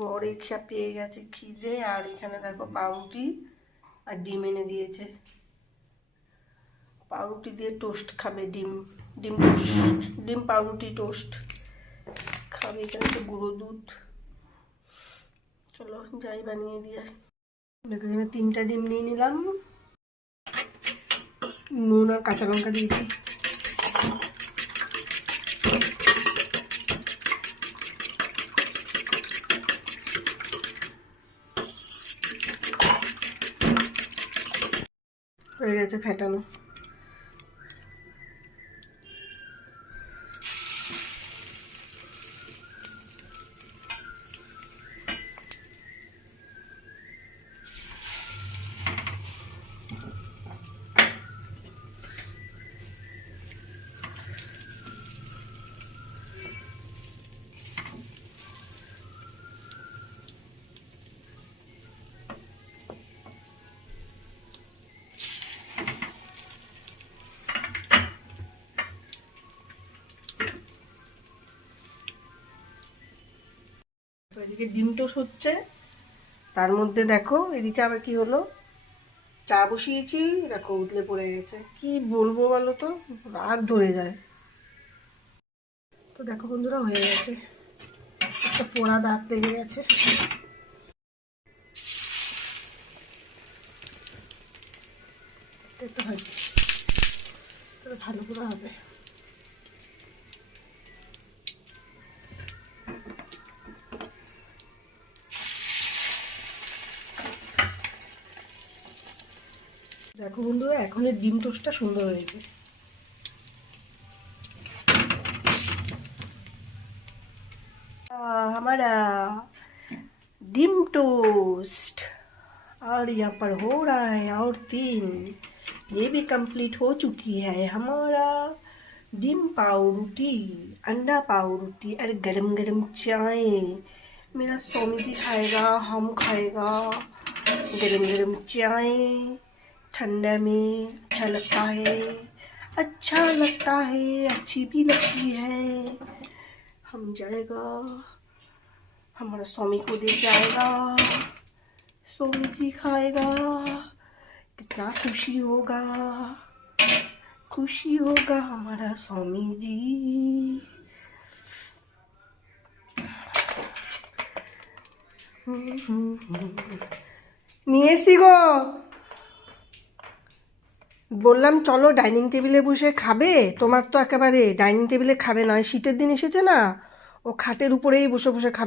বড় পেয়ে গেছে খিদে। আর এখানে দেখো পাউরুটি আর ডিম এনে দিয়েছে। পাউরুটি দিয়ে টোস্ট খাবে, ডিম ডিম টোস্ট, ডিম পাউরুটি টোস্ট খাবে। এখানে তো গুঁড়ো দুধ। চলো যাই বানিয়ে দিয়ে আসি। দেখো এখানে 3টা ডিম নিয়ে নিলাম, নুন আর কাঁচা লঙ্কা দিয়েছি। হয়ে গেছে ফেটানো। এদিকে ডিম টোস্ট হচ্ছে, তার মধ্যে দেখো এদিকে আবার কি হলো, চা বসিয়েছি, দেখো উতলে পড়ে গেছে। কি বলবো বলো তো, রাগ ধরে যায়। তো দেখো বন্ধুরা হয়ে গেছে, একটা পোড়া দাগ লেগে গেছে। তো হয়েছে, ভালো করে হবে। দেখো বন্ধুরা এখন এই ডিম টোস্টটা সুন্দর হয়েছে। हमारा डिम टोस्ट और यहाँ पर हो रहा है और 3, ये भी कंप्लीट हो चुकी है हमारा डिम पाउरुटी, अंडा पाउरुटी और गरम गरम चाय। मेरा स्वामी जी खाएगा, हम खाएगा गरम गरम चाय। ठंडा में अच्छा लगता है, अच्छा लगता है, अच्छी भी लगती है। हम जाएगा, हमारा स्वामी को दे जाएगा, स्वामी जी खाएगा, कितना खुशी होगा, खुशी होगा हमारा स्वामी जी। নিয়ে এসি গো, বললাম চলো ডাইনিং টেবিলে বসে খাবে। তোমার তো একেবারে ডাইনিং টেবিলে খাবে নয়, শীতের দিন এসেছে না, ও খাটের উপরেই বসে বসে খাবে।